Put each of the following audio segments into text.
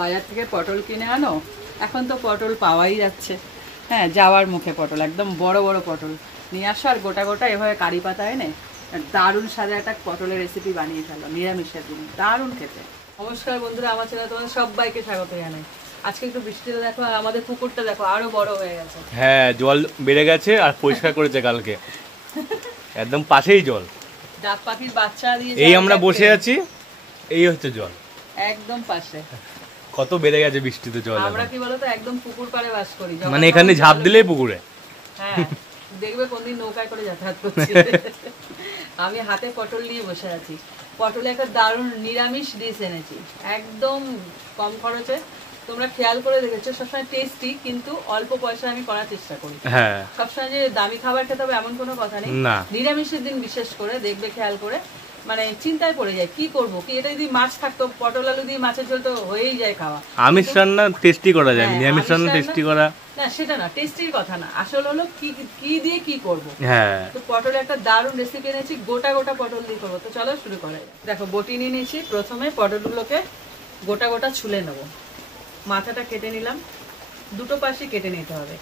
বাজার থেকে পটল কিনে আনো, এখন তো পটল পাওয়াই যাচ্ছে। হ্যাঁ, যাওয়ার মুখে পটল, একদম বড় বড় পটল নিয়ে আসো আর গোটা গোটা এভাবে কারি পাতা এনে দারুণ স্বাদে একটা পটলের রেসিপি বানিয়ে ফেলো নিরামিষের দিন, দারুণ খেতে। নমস্কার বন্ধুরা, আমার চ্যানেলে তোমাদের সবাইকে স্বাগত জানাই। আজকে একটু বৃষ্টিতে দেখো, আর আমাদের পুকুরটা দেখো আরো বড় হয়ে গেছে। হ্যাঁ, জল বেড়ে গেছে আর পরিষ্কার করেছে কালকে, একদম পাশেই জল। ডাক পাখির বাচ্চা দিয়ে এই আমরা বসে আছি, এই হচ্ছে জল একদম পাশে। কত বেড়ে গেছে বৃষ্টিতে জল। আমরা কি বলতো একদম পুকুর পাড়ে বাস করি, মানে এখানে ঝাঁপ দিলেই পুকুরে। হ্যাঁ, দেখবে কোনদিন নৌকায় করে যাতায়াত করছি। আমি হাতে পটল নিয়ে বসে আছি। পটলে একটা দারুণ নিরামিষ ডিশ এনেছি, একদম কম খরচে। তোমরা খেয়াল করে দেখেছো, সবসময় টেস্টি কিন্তু অল্প পয়সা আমি করার চেষ্টা করি। হ্যাঁ, সবসময় যে দামি খাবার খেতে হবে এমন কোনো কথা নেই। নিরামিষের দিন বিশেষ করে দেখবে খেয়াল করে, মানে চিন্তায় পড়ে যায় কি করব, কি এটা যদি মাছ থাকতো, পটল আলু দিয়ে মাছের ঝোল তো হয়েই যায় খাওয়া। আমিষ রান্না টেস্টি করা যায়, নিরামিষ রান্না টেস্টি করা না, সেটা না, টেস্টির কথা না, আসল হলো কি দিয়ে কি করব। হ্যাঁ, তো পটল একটা দারুণ রেসিপি এনেছি, গোটা গোটা পটল দিয়ে করবো। তো চলো শুরু করা যায়। দেখো বটি নিয়ে নিয়েছি। প্রথমে পটলগুলোকে গোটা গোটা ছুলে নেব। মাথাটা কেটে নিলাম, দুটো পাশে কেটে নিতে হবে।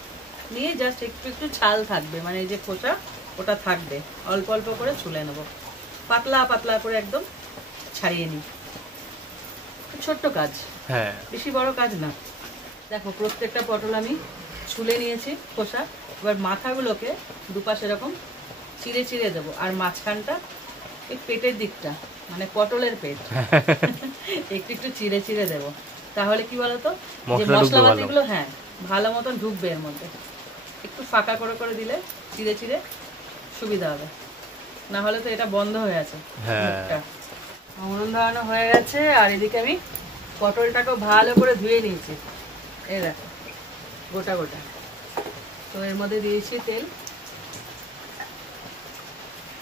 নিয়ে জাস্ট একটু একটু ছাল থাকবে, মানে এই যে খোসা ওটা থাকবে, অল্প অল্প করে ছুলে নেব। পাতলা পাতলা করে একদম ছাড়িয়ে নিই। ছোট্ট কাজ, হ্যাঁ, বেশি বড় কাজ না। দেখো প্রত্যেকটা পটল আমি ছুলে নিয়েছি খোসা। এবার মাথাগুলোকে দুপাশে এরকম চিড়ে চিড়ে দেবো, আর মাঝখানটা এই পেটের দিকটা, মানে পটলের পেট, একটু একটু চিড়ে চিড়ে দেবো। তাহলে কি বলতো, যে মশলাপাতিগুলো হ্যাঁ ভালো মতন ঢুকবে এর মধ্যে। একটু ফাঁকা করে করে দিলে চিড়ে চিড়ে সুবিধা হবে, না হলে তো এটা বন্ধ হয়ে আছে। উনুন ধরানো হয়ে গেছে, আর এদিকে আমি পটলটাকে ভালো করে ধুয়ে নিয়েছি। এই দেখো গোটা গোটা। তো এর মধ্যে দিয়েছি তেল।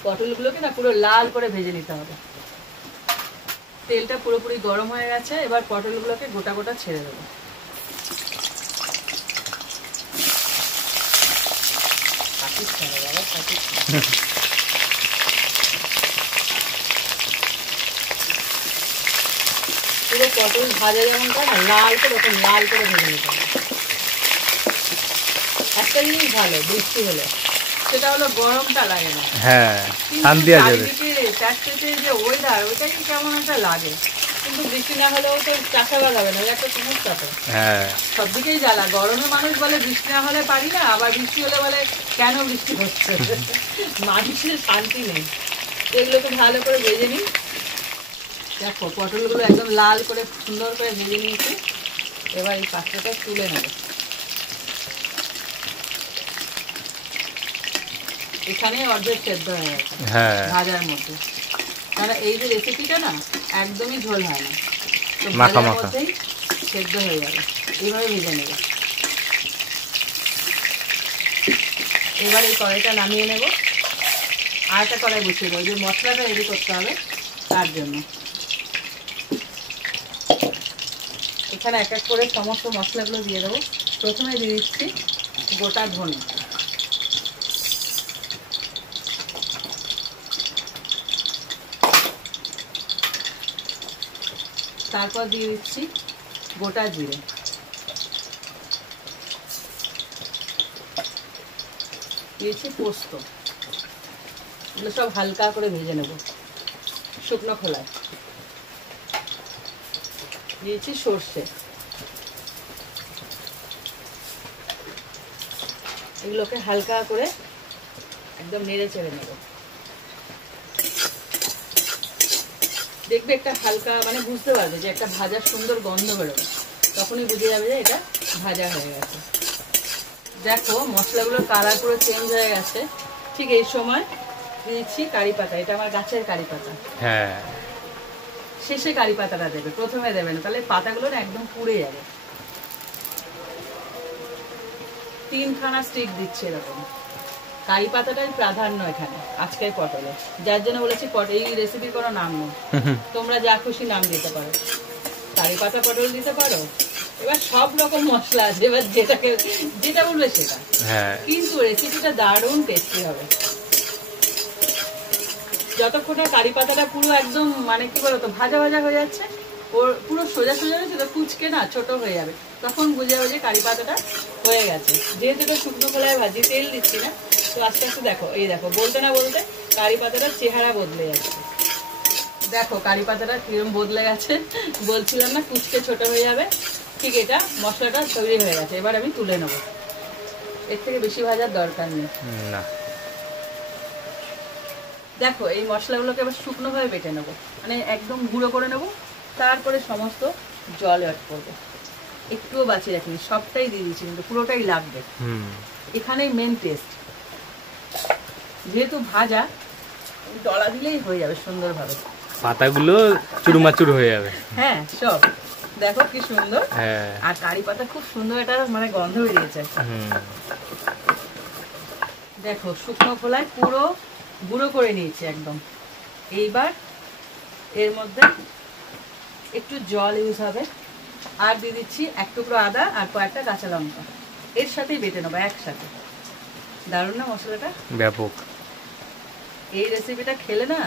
পটলগুলোকে না পুরো লাল করে ভেজে নিতে হবে। তেলটা পুরোপুরি গরম হয়ে গেছে, এবার পটলগুলোকে গোটা গোটা ছেড়ে দেবো। পুরো পটল ভাজা যেমন করে না, লাল করে লাল করে ভেজে নিতে হবে। একটা জিনিস ভালো বৃষ্টি হলে, সেটা হলো গরমটা লাগে না। হ্যাঁ, শান্তি আছে। চারটেতে যে ওয়েদার, ওইটাই কেমন একটা লাগে। কিন্তু বৃষ্টি না হলেও তো চাষাবাদ হবে না, একটা সমস্যা তো। হ্যাঁ, সব দিকেই জ্বালা। গরমে মানুষ বলে বৃষ্টি না হলে পারি না, আবার বৃষ্টি হলে বলে কেন বৃষ্টি হচ্ছে। মানুষের শান্তি নেই। এগুলোকে ভালো করে ভেজে নিই। দেখো পটলগুলো একদম লাল করে সুন্দর করে ভেজে নিয়েছি। এবার এই পাত্রটা তুলে নেব। এখানে অর্ধেক সেদ্ধ হয়ে গেছে ভাজার মধ্যে। তাহলে এই যে রেসিপিটা না একদমই ঝোল হয় না, তো ভাজার মধ্যেই সেদ্ধ হয়ে যাবে। এইভাবে ভেজে নেব। এবার এই কড়াইটা নামিয়ে নেব, আর একটা কড়াই বসিয়ে দেবো, যে মশলাটা রেডি করতে হবে তার জন্য। এখানে এক এক করে সমস্ত মশলাগুলো দিয়ে দেবো। প্রথমে দিয়ে দিচ্ছি গোটা ধনে, তারপর দিয়ে দিচ্ছি গোটা জিরে, দিয়েছি পোস্ত। এগুলো সব হালকা করে ভেজে নেব শুকনো খোলায়। দিয়েছি সর্ষে। এগুলোকে হালকা করে একদম নেড়ে চেড়ে নেব। দেখবে একটা হালকা, মানে বুঝতে পারবে যে একটা ভাজার সুন্দর গন্ধ বেরোবে, তখনই বুঝে যাবে যে এটা ভাজা হয়ে গেছে। দেখো মশলাগুলোর কালার পুরো চেঞ্জ হয়ে গেছে। ঠিক এই সময় দিয়েছি কারি পাতা। এটা আমার গাছের কারি পাতা। হ্যাঁ, শেষে কারি পাতাটা দেবে, প্রথমে দেবে না, তাহলে পাতাগুলো না একদম পুড়ে যাবে। 3খানা স্টিক দিচ্ছে এরকম। কারি পাতাটাই প্রাধান্য এখানে আজকের পটলে, যার জন্য বলেছি এই রেসিপির কোনো নাম নেই, তোমরা যা খুশি নাম দিতে পারো। কারি পাতা পটল দিতে পারো, এবার সব রকম মশলা আছে, এবার যেটা বলবে সেটা। কিন্তু রেসিপিটা দারুণ টেস্টি হবে। যতক্ষণ কারি পাতাটা পুরো একদম, মানে কি বলতো, ভাজা ভাজা হয়ে যাচ্ছে, ওর পুরো সোজা সোজা রয়েছে তো কুচকে না ছোট হয়ে যাবে, তখন বুঝে যাবে যে কারি পাতাটা হয়ে গেছে। যেহেতু এটা শুকনো খোলায় ভাজি, তেল দিচ্ছি না, তো আস্তে আস্তে দেখো, এই দেখো বলতে না বলতে কারি পাতাটার চেহারা বদলে যাচ্ছে। দেখো কারি পাতাটা কিরম বদলে গেছে, বলছিলাম না কুচকে ছোট হয়ে যাবে, ঠিক এটা মশলাটা তৈরি হয়ে গেছে। এবার আমি তুলে নেবো, এর থেকে বেশি ভাজার দরকার নেই। না দেখো এই মশলাগুলোকে এবার শুকনো ভাবে বেটে নেবো, মানে একদম গুঁড়ো করে নেবো। তারপরে সমস্ত জল অ্যাড করবো, একটুও বাঁচিয়ে রাখিনি, সবটাই দিয়ে দিচ্ছি, কিন্তু পুরোটাই লাগবে। এখানেই মেন টেস্ট। যেহেতু ভাজা, ডলা দিলেই হয়ে যাবে সুন্দরভাবে, পাতাগুলো চুরমাচুর হয়ে যাবে। হ্যাঁ সব দেখো কি সুন্দর। হ্যাঁ, আর কারি পাতা খুব সুন্দর একটা মানে গন্ধ বেরিয়েছে। দেখো শুকনো খোলায় পুরো গুঁড়ো করে নিয়েছি একদম। এইবার এর মধ্যে একটু জল ইউজ হবে, আর দিয়ে দিচ্ছি এক টুকরো আদা আর কয়েকটা কাঁচা লঙ্কা, এর সাথেই বেটে নেবো একসাথে। দারুণ না মশলাটা? ব্যাপক। এই রেসিপিটা খেলে না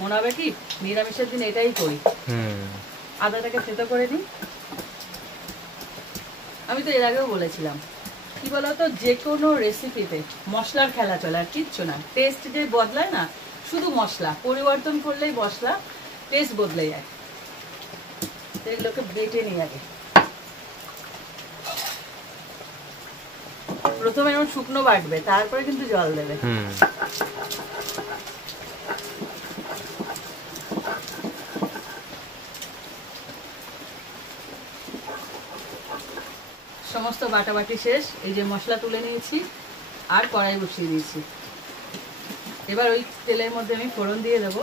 মনে হবে কি নিরামিষের দিন এটাই করি। আদাটাকে থেতো করে নিই। আমি তো এর আগেও বলেছিলাম, কি বলতো, যে কোনো রেসিপিতে মশলার খেলা চলে, আর কিচ্ছু না। টেস্ট যে বদলায় না, শুধু মশলা পরিবর্তন করলেই মশলা টেস্ট বদলে যায়। এগুলোকে বেটে নিই আগে। প্রথমে এমন শুকনো বাটবে, তারপরে কিন্তু জল দেবে। সমস্ত বাটাবাটি শেষ। এই যে মশলা তুলে নিয়েছি আর কড়াই বসিয়ে দিয়েছি। এবার ওই তেলের মধ্যে আমি ফোড়ন দিয়ে দেবো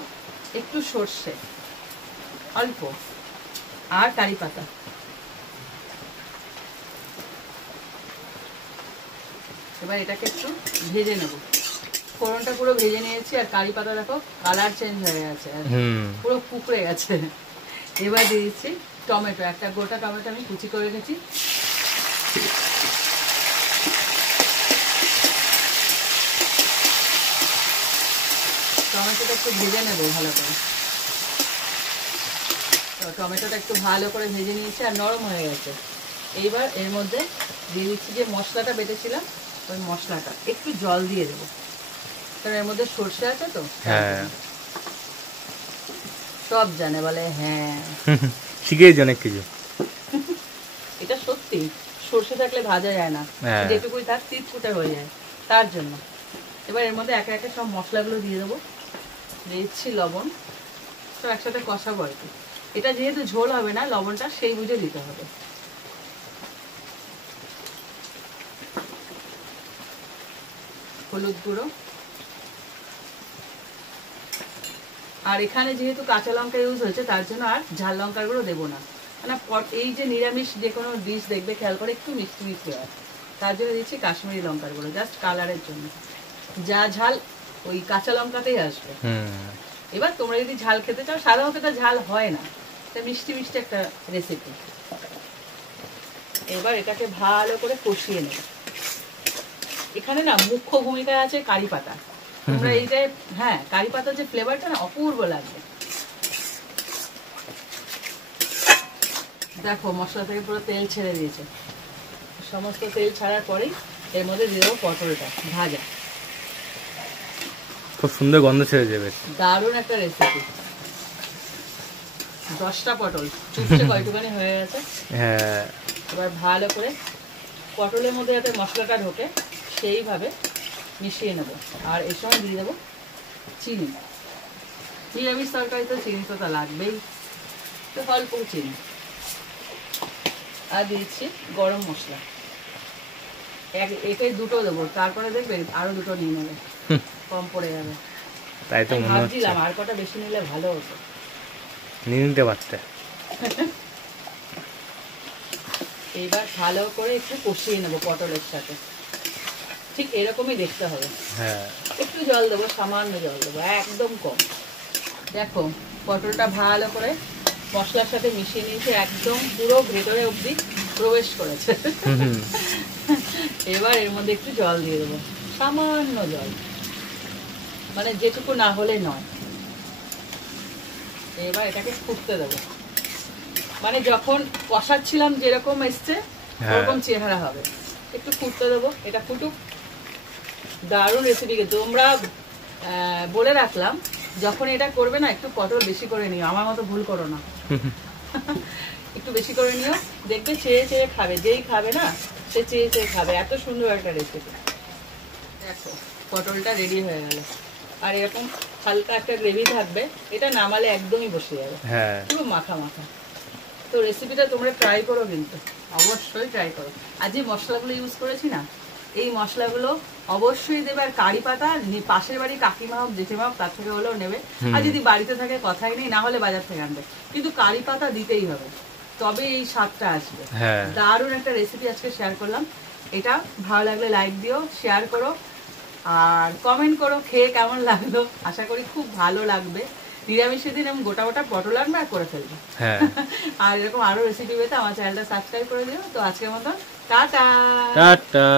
একটু সর্ষে অল্প, আর কারি পাতা। এবার এটাকে একটু ভেজে নেব। ফোড়নটা পুরো ভেজে নিয়েছি, আর কারি পাতা দেখো কালার চেঞ্জ হয়ে গেছে, পুরো কুকড়ে গেছে। এবার দিয়ে দিচ্ছি টমেটো, একটা গোটা টমেটো আমি কুচি করে রেখেছি। টমেটোটা একটু ভেজে নেবো ভালো করে। টমেটোটা একটু ভালো করে ভেজে নিয়েছি আর নরম হয়ে গেছে। এইবার এর মধ্যে দিয়ে দিচ্ছি যে মশলাটা বেটেছিলাম, ওই মশলাটা একটু জল দিয়ে দেবো, কারণ এর মধ্যে সর্ষে আছে তো। হ্যাঁ, সব জানে বলে হ্যাঁ, শিখেছি অনেক কিছু। এটা সত্যি, সর্ষে থাকলে ভাজা যায় না, যেটুকুই থাক তিতকুটে হয়ে যায়, তার জন্য। এবার এর মধ্যে একে একে সব মশলাগুলো দিয়ে দেবো। দিচ্ছি লবণ, সব একসাথে কষাবো আর কি। এটা যেহেতু ঝোল হবে না, লবণটা সেই বুঝে দিতে হবে। হলুদ গুঁড়ো, আর এখানে যেহেতু কাঁচা লঙ্কা ইউজ হয়েছে তার জন্য আর ঝাল লঙ্কার গুঁড়ো দেবো না। মানে এই যে নিরামিষ যে কোনো ডিশ দেখবে খেয়াল করে একটু মিষ্টি মিষ্টি হয়, তার জন্য দিচ্ছি কাশ্মীরি লঙ্কার গুঁড়ো, জাস্ট কালারের জন্য। যা ঝাল ওই কাঁচা লঙ্কাতেই আসবে। এবার তোমরা যদি ঝাল খেতে চাও, সাধারণত এটা ঝাল হয় না, এটা মিষ্টি মিষ্টি একটা রেসিপি। এবার এটাকে ভালো করে কষিয়ে নেব। এখানে না মুখ্য ভূমিকায় আছে কারি পাতা। তোমরা এই যে হ্যাঁ কারি পাতার যে ফ্লেভারটা না অপূর্ব লাগবে। দেখো মশলা থেকে পুরো তেল ছেড়ে দিয়েছে। সমস্ত তেল ছাড়ার পরেই এর মধ্যে দিয়ে দেবো পটলটা ভাজা। খুব সুন্দর গন্ধ ছেড়ে যাবে, দারুণ একটা রেসিপি। 10টা পটল চুপচে কয়টুখানি হয়ে গেছে। হ্যাঁ, এবার ভালো করে পটলের মধ্যে যাতে মশলাটা ঢোকে সেইভাবে মিশিয়ে নেব। আর এর সময় দিয়ে দেবো চিনি। নিরামিষ তরকারি তো চিনি তো লাগবেই, তো অল্প চিনি। আর দিচ্ছি গরম মশলা, এটাই দুটো দেবো, তারপরে দেখবে আরো দুটো নিয়ে নেবে, কম পড়ে যাবে। তাই তো মনে হচ্ছে আর কটা বেশি নিলে ভালো হতো, নিয়ে নিতে পারতে। এইবার ভালো করে একটু কষিয়ে নেবো পটলের সাথে, ঠিক এরকমই দেখতে হবে। হ্যাঁ, একটু জল দেবো, সামান্য জল দেবো, একদম কম। দেখো পটলটা ভালো করে মশলার সাথে মিশিয়ে নিয়েছে, একদম পুরো ভেতরে অবধি প্রবেশ করেছে। এবার এর মধ্যে একটু জল দিয়ে দেবো, সামান্য জল, মানে যেটুকু না হলে নয়। এবার এটাকে ফুটতে দেবো। মানে যখন কষাচ্ছিলাম যেরকম এসছে হ্যাঁ। ওরকম চেহারা হবে। একটু ফুটতে দেবো, এটা ফুটুক। দারুণ রেসিপি। তোমরা বলে রাখলাম, যখন এটা করবে না একটু পটল বেশি করে নিও, আমার মতো ভুল করো না। একটু বেশি করে নিও, দেখবে চেয়ে চেয়ে খাবে, যেই খাবে না সে চেয়ে চেয়ে খাবে। এত সুন্দর একটা রেসিপি। দেখো পটলটা রেডি হয়ে গেল, আর এরকম হালকা একটা গ্রেভি থাকবে, এটা নামালে একদমই বসে যাবে, হ্যাঁ পুরো মাখা মাখা। তো রেসিপিটা তোমরা ট্রাই করো, কিন্তু অবশ্যই ট্রাই করো। আর যে মশলাগুলো ইউজ করেছি না, এই মশলাগুলো অবশ্যই দেবে। আর কারি পাতা পাশের বাড়ি কাকিমা হোক জেঠিমা হোক তার থেকে হলেও নেবে, আর যদি বাড়িতে থাকে কথাই নেই, না হলে বাজার থেকে আনবে, কিন্তু কারি পাতা দিতেই হবে, তবে এই স্বাদটা আসবে। হ্যাঁ দারুণ একটা রেসিপি আজকে শেয়ার করলাম। এটা ভালো লাগলে লাইক দিও, শেয়ার করো, আর কমেন্ট করো খেয়ে কেমন লাগলো। আশা করি খুব ভালো লাগবে। নিরামিষের দিন আমি গোটা গোটা পটল আনবো আর করে ফেলবো। হ্যাঁ। আর এরকম আরো রেসিপি পেতে আমার চ্যানেলটা সাবস্ক্রাইব করে দিও। তো আজকের মতো টাটা। টাটা।